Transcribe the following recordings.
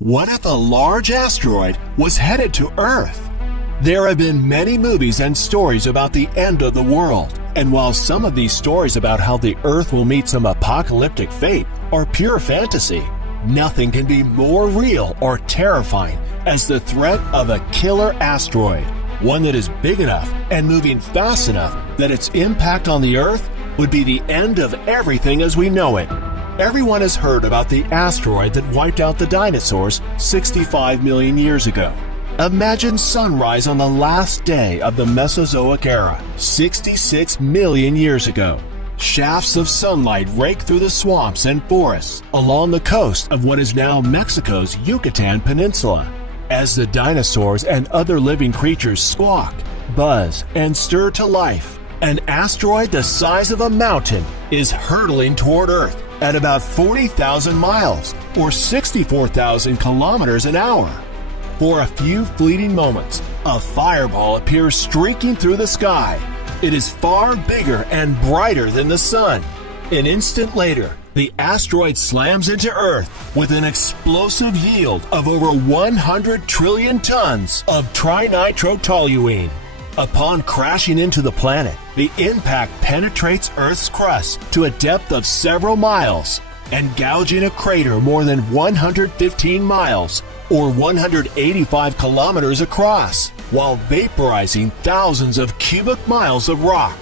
What if a large asteroid was headed to Earth? There have been many movies and stories about the end of the world, and while some of these stories about how the Earth will meet some apocalyptic fate are pure fantasy, nothing can be more real or terrifying as the threat of a killer asteroid, one that is big enough and moving fast enough that its impact on the Earth would be the end of everything as we know it. Everyone has heard about the asteroid that wiped out the dinosaurs 65 million years ago. Imagine sunrise on the last day of the Mesozoic era, 66 million years ago. Shafts of sunlight rake through the swamps and forests along the coast of what is now Mexico's Yucatan Peninsula. As the dinosaurs and other living creatures squawk, buzz, and stir to life, an asteroid the size of a mountain is hurtling toward Earth at about 40,000 miles or 64,000 kilometers an hour. For a few fleeting moments, a fireball appears streaking through the sky. It is far bigger and brighter than the sun. An instant later, the asteroid slams into Earth with an explosive yield of over 100 trillion tons of trinitrotoluene. Upon crashing into the planet, the impact penetrates Earth's crust to a depth of several miles and gouging a crater more than 115 miles or 185 kilometers across, while vaporizing thousands of cubic miles of rock.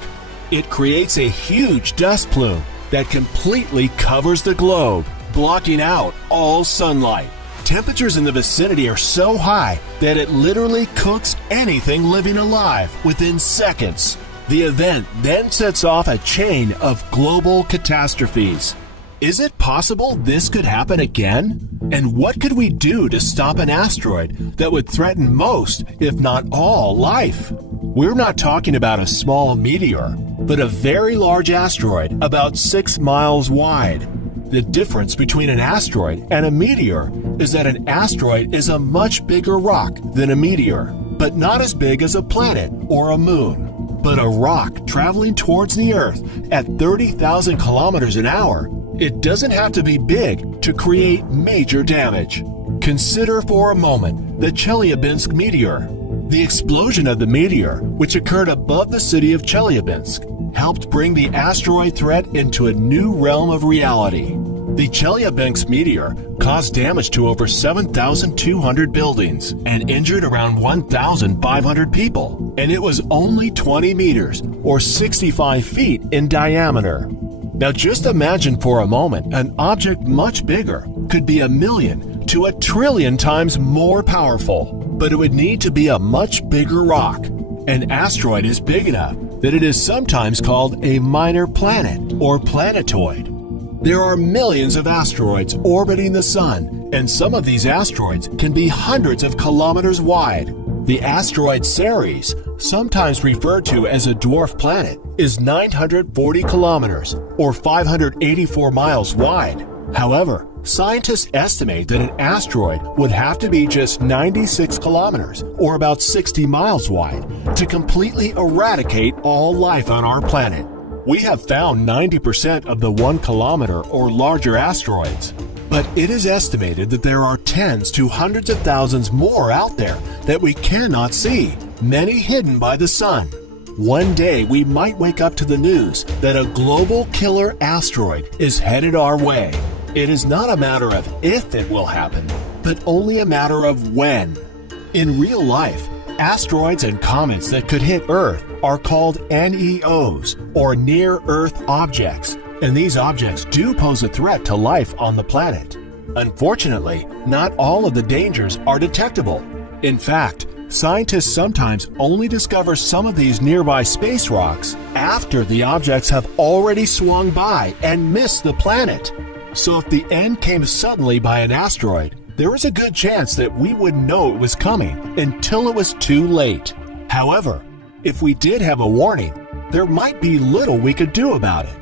It creates a huge dust plume that completely covers the globe, blocking out all sunlight. Temperatures in the vicinity are so high that it literally cooks anything living alive within seconds. The event then sets off a chain of global catastrophes. Is it possible this could happen again? And what could we do to stop an asteroid that would threaten most, if not all, life? We're not talking about a small meteor, but a very large asteroid about 6 miles wide. The difference between an asteroid and a meteor is that an asteroid is a much bigger rock than a meteor, but not as big as a planet or a moon. But a rock traveling towards the Earth at 30,000 kilometers an hour, it doesn't have to be big to create major damage. Consider for a moment the Chelyabinsk meteor. The explosion of the meteor, which occurred above the city of Chelyabinsk, helped bring the asteroid threat into a new realm of reality. The Chelyabinsk meteor caused damage to over 7,200 buildings and injured around 1,500 people, and it was only 20 meters or 65 feet in diameter. Now just imagine for a moment an object much bigger could be 1,000,000 to 1,000,000,000,000 times more powerful, but it would need to be a much bigger rock. An asteroid is big enough that it is sometimes called a minor planet or planetoid. There are millions of asteroids orbiting the Sun, and some of these asteroids can be hundreds of kilometers wide. The asteroid Ceres, sometimes referred to as a dwarf planet, is 940 kilometers or 584 miles wide. However, scientists estimate that an asteroid would have to be just 96 kilometers or about 60 miles wide to completely eradicate all life on our planet. We have found 90% of the 1 kilometer or larger asteroids, but it is estimated that there are tens to hundreds of thousands more out there that we cannot see, many hidden by the sun. One day we might wake up to the news that a global killer asteroid is headed our way. It is not a matter of if it will happen, but only a matter of when. In real life, asteroids and comets that could hit Earth are called NEOs, or near-Earth objects, and these objects do pose a threat to life on the planet. Unfortunately, not all of the dangers are detectable. In fact, scientists sometimes only discover some of these nearby space rocks after the objects have already swung by and missed the planet. So if the end came suddenly by an asteroid, there is a good chance that we wouldn't know it was coming until it was too late. However, if we did have a warning, there might be little we could do about it.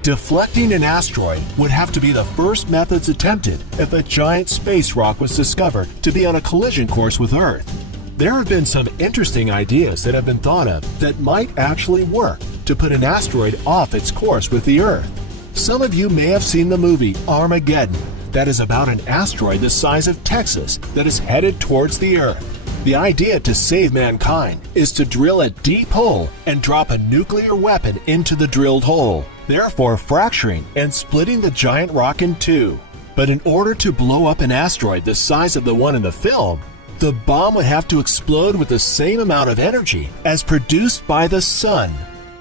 Deflecting an asteroid would have to be the first methods attempted if a giant space rock was discovered to be on a collision course with Earth. There have been some interesting ideas that have been thought of that might actually work to put an asteroid off its course with the Earth. Some of you may have seen the movie Armageddon, that is about an asteroid the size of Texas that is headed towards the Earth. The idea to save mankind is to drill a deep hole and drop a nuclear weapon into the drilled hole, therefore fracturing and splitting the giant rock in two. But in order to blow up an asteroid the size of the one in the film, the bomb would have to explode with the same amount of energy as produced by the sun.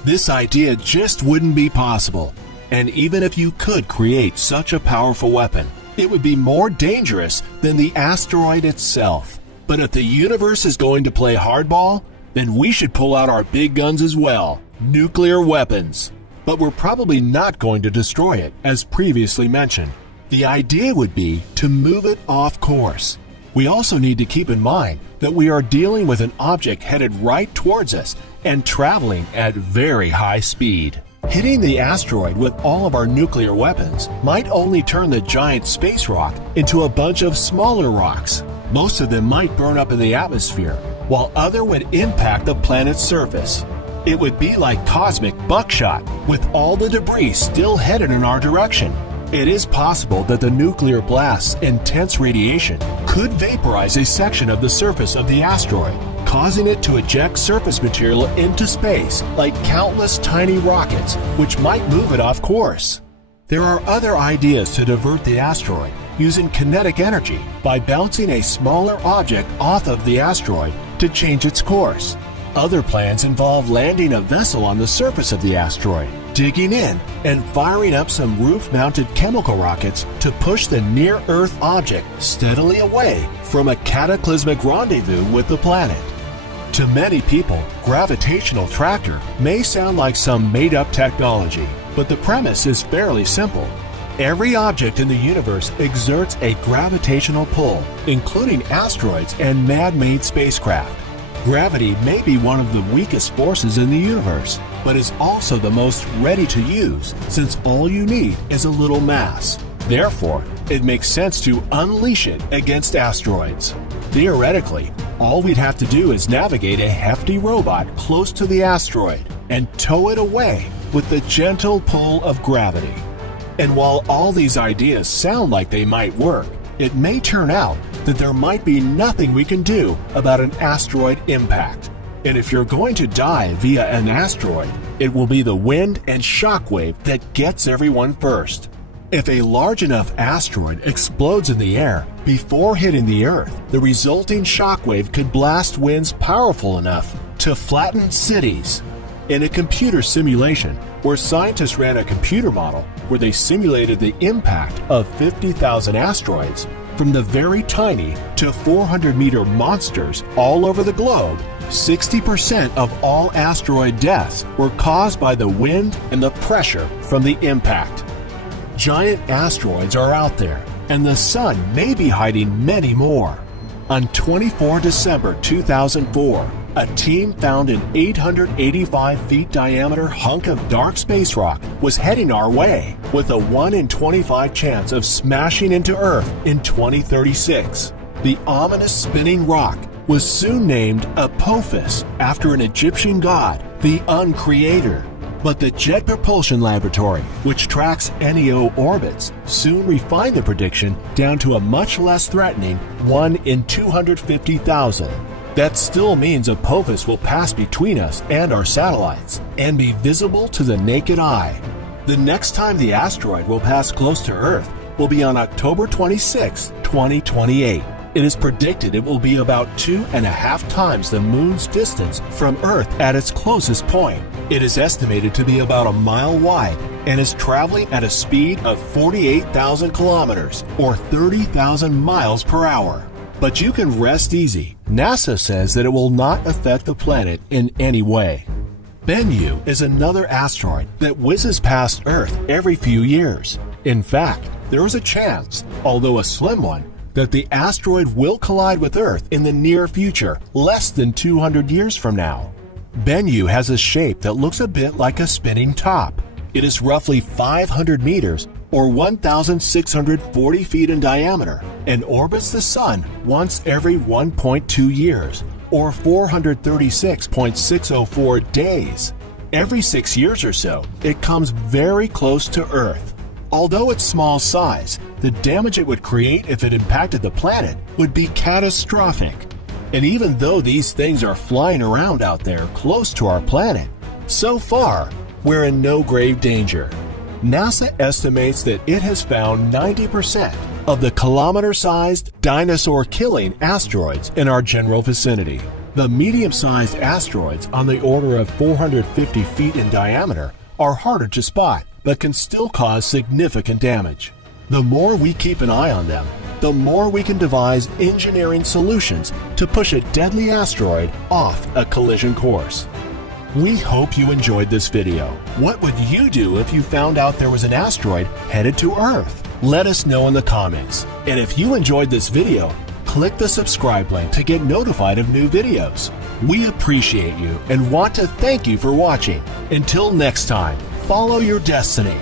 This idea just wouldn't be possible. And even if you could create such a powerful weapon, it would be more dangerous than the asteroid itself. But if the universe is going to play hardball, then we should pull out our big guns as well, nuclear weapons. But we're probably not going to destroy it, as previously mentioned. The idea would be to move it off course. We also need to keep in mind that we are dealing with an object headed right towards us and traveling at very high speed. Hitting the asteroid with all of our nuclear weapons might only turn the giant space rock into a bunch of smaller rocks. Most of them might burn up in the atmosphere, while other would impact the planet's surface. It would be like cosmic buckshot, with all the debris still headed in our direction. It is possible that the nuclear blast's intense radiation could vaporize a section of the surface of the asteroid, causing it to eject surface material into space like countless tiny rockets, which might move it off course. There are other ideas to divert the asteroid using kinetic energy by bouncing a smaller object off of the asteroid to change its course. Other plans involve landing a vessel on the surface of the asteroid, digging in, and firing up some roof-mounted chemical rockets to push the near-Earth object steadily away from a cataclysmic rendezvous with the planet. To many people, gravitational tractor may sound like some made-up technology, but the premise is fairly simple. Every object in the universe exerts a gravitational pull, including asteroids and man-made spacecraft. Gravity may be one of the weakest forces in the universe, but is also the most ready to use, since all you need is a little mass. Therefore, it makes sense to unleash it against asteroids. Theoretically, all we'd have to do is navigate a hefty robot close to the asteroid and tow it away with the gentle pull of gravity. And while all these ideas sound like they might work, it may turn out that there might be nothing we can do about an asteroid impact. And if you're going to die via an asteroid, it will be the wind and shockwave that gets everyone first. If a large enough asteroid explodes in the air before hitting the Earth, the resulting shockwave could blast winds powerful enough to flatten cities. In a computer simulation, where scientists ran a computer model where they simulated the impact of 50,000 asteroids from the very tiny to 400-meter monsters all over the globe, 60% of all asteroid deaths were caused by the wind and the pressure from the impact. Giant asteroids are out there, and the sun may be hiding many more. On 24 December 2004, a team found an 885 feet diameter hunk of dark space rock was heading our way, with a 1 in 25 chance of smashing into Earth in 2036. The ominous spinning rock was soon named Apophis after an Egyptian god, the Uncreator. But the Jet Propulsion Laboratory, which tracks NEO orbits, soon refined the prediction down to a much less threatening 1 in 250,000. That still means Apophis will pass between us and our satellites and be visible to the naked eye. The next time the asteroid will pass close to Earth will be on October 26, 2028. It is predicted it will be about 2.5 times the Moon's distance from Earth at its closest point. It is estimated to be about a mile wide and is traveling at a speed of 48,000 kilometers or 30,000 miles per hour. But you can rest easy. NASA says that it will not affect the planet in any way. Bennu is another asteroid that whizzes past Earth every few years. In fact, there is a chance, although a slim one, that the asteroid will collide with Earth in the near future, less than 200 years from now. Bennu has a shape that looks a bit like a spinning top. It is roughly 500 meters or 1,640 feet in diameter and orbits the Sun once every 1.2 years or 436.604 days. Every 6 years or so, it comes very close to Earth. Although its small size, the damage it would create if it impacted the planet would be catastrophic. And even though these things are flying around out there close to our planet, so far, we're in no grave danger. NASA estimates that it has found 90% of the kilometer-sized, dinosaur-killing asteroids in our general vicinity. The medium-sized asteroids on the order of 450 feet in diameter are harder to spot, but can still cause significant damage. The more we keep an eye on them, the more we can devise engineering solutions to push a deadly asteroid off a collision course. We hope you enjoyed this video. What would you do if you found out there was an asteroid headed to Earth? Let us know in the comments. And if you enjoyed this video, click the subscribe link to get notified of new videos. We appreciate you and want to thank you for watching. Until next time, follow your destiny.